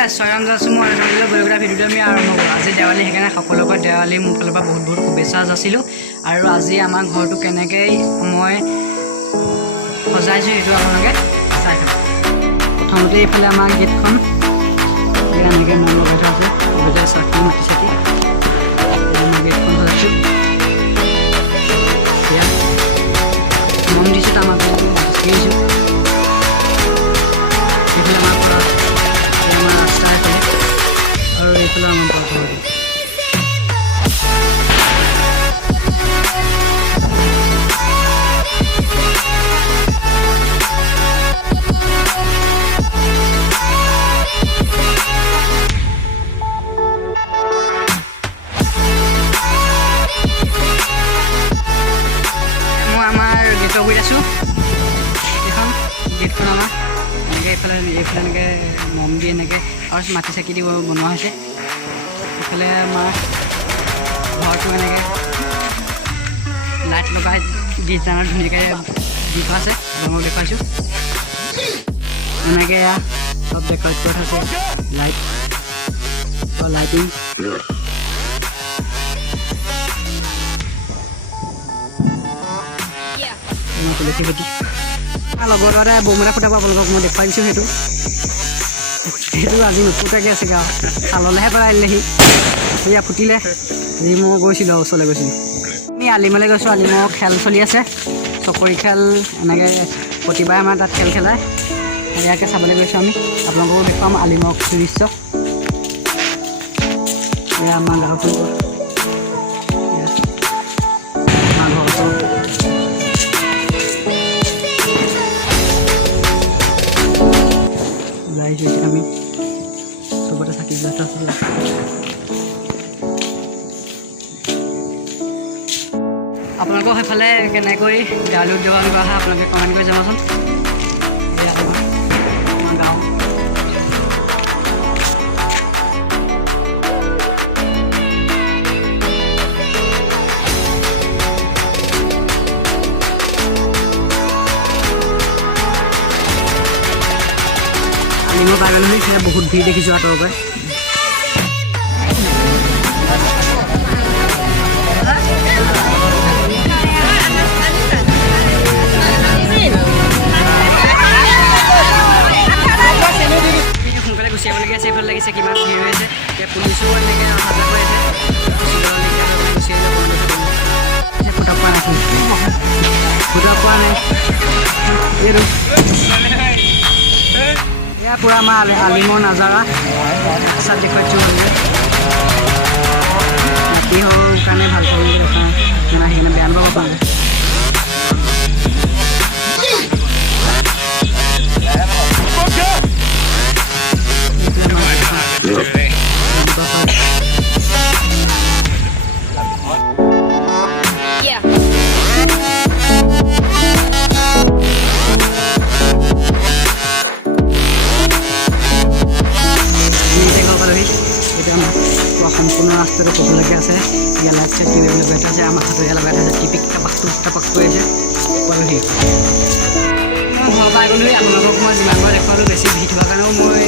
গাইছ স্বয়ং যাচ্ছো মই ধৰিলে বলগৰা ভিডিঅ'টো আমি আৰম্ভ কৰোঁ আজি দেৱালী সেইকাৰণে সকলোকে দেৱালী মোৰ ফালৰ পৰা বহুত শুভেচ্ছা যাচিলোঁ আৰু আজি আমাৰ ঘৰটো কেনেকৈ মই সজাইছোঁ সেইটো আপোনালোকে চাই থাকক প্ৰথমতে এইফালে আমাৰ গেটখন এনেকৈ মন লগাই থোৱা আছে এইফালে চাকি মাটি চাকি মই গেটখন সজাইছোঁ এতিয়া মন দিছোঁ আমাৰ দিছোঁ এইফালে আমাৰ পৰা আমাৰ ৰাস্তা এইফালে আৰু এইফালে আমাৰ পৰা গৈ আছোঁ এখন গেটখন আমাৰ এনেকৈ এইফালে এনেকৈ মম দি এনেকৈ আৰু মাটি চাকি দি বনোৱা হৈছে এইফালে আমাৰ ঘৰটো এনেকৈ লাইট লগাই ডিজাইনৰ ধুনীয়াকৈ দি থোৱা আছে ৰঙৰ দেখুৱাইছোঁ এনেকৈ চব ডেকৰেট কৰি থৈছে লাইট লাইটিং তুলসী খেতি লগতে বৌমেৰা ফুটাব আপোনালোকক মই দেখুৱাই দিছোঁ সেইটো আজি নুফুটাকৈ আছে গাঁও চাললৈহে পেলাই দিলেহি সেয়া ফুটিলে আজি মই গৈছিলোঁ আৰু ওচৰলৈ গৈছিলোঁ আমি আলিমলৈ গৈছোঁ আলিমৰ খেল চলি আছে চকৰি খেল এনেকৈ প্ৰতিবাৰে আমাৰ তাত খেল খেলায় ইয়াকে চাবলৈ গৈছোঁ আমি আপোনালোককো দেখুৱাম আলিমৰ দৃশ্য এয়া আমাৰ গাঁওখন আমাৰ ঘৰটো আমি চবতে চাকি জ্বলাই থোৱা আছে আপোনালোকক সেইফালে কেনেকৈ দেৱালী উদযাপন কৰা হয় আপোনালোকে কমেণ্ট কৰি জনাবচোন এয়া আমাৰ গাঁও আলিমৰ বাগান হৈ সেয়া বহুত ভিৰ দেখিছোঁ আঁতৰৰ পৰা সোনকালে গুচি আহিবলগীয়া আছে এইফালে লাগিছে কিমান ভিৰ হৈ আছে এতিয়া পুলিচো এনেকৈ অহা যোৱা কৰি আছে গুচি আহিলে ফুটা পোৱা নাই ফুটা পোৱা নাই এইটো এয়া পূৰা আমাৰ আলিমৰ নাজাৰা চাত দেখুৱাইছোঁ ৰাতি হওক কাৰণে ভাল পাব দেখা সেইকাৰণে বেয়া নাপাব পাৰে সম্পূৰ্ণ ৰাস্তাটো ক'বলৈকে আছে ইয়াৰ লাইট চাইট কিবা লগাই থোৱা আছে আমাৰ হাতৰীয়া লগাই থোৱা আছে টিপিক টাপাক কৰি আছে কলোহি মই ঘৰৰ পৰা গ'লোহি আপোনালোকক মই যিমান বাৰ দেখুৱালোঁ বেছি ভিৰ হোৱাৰ কাৰণেও মই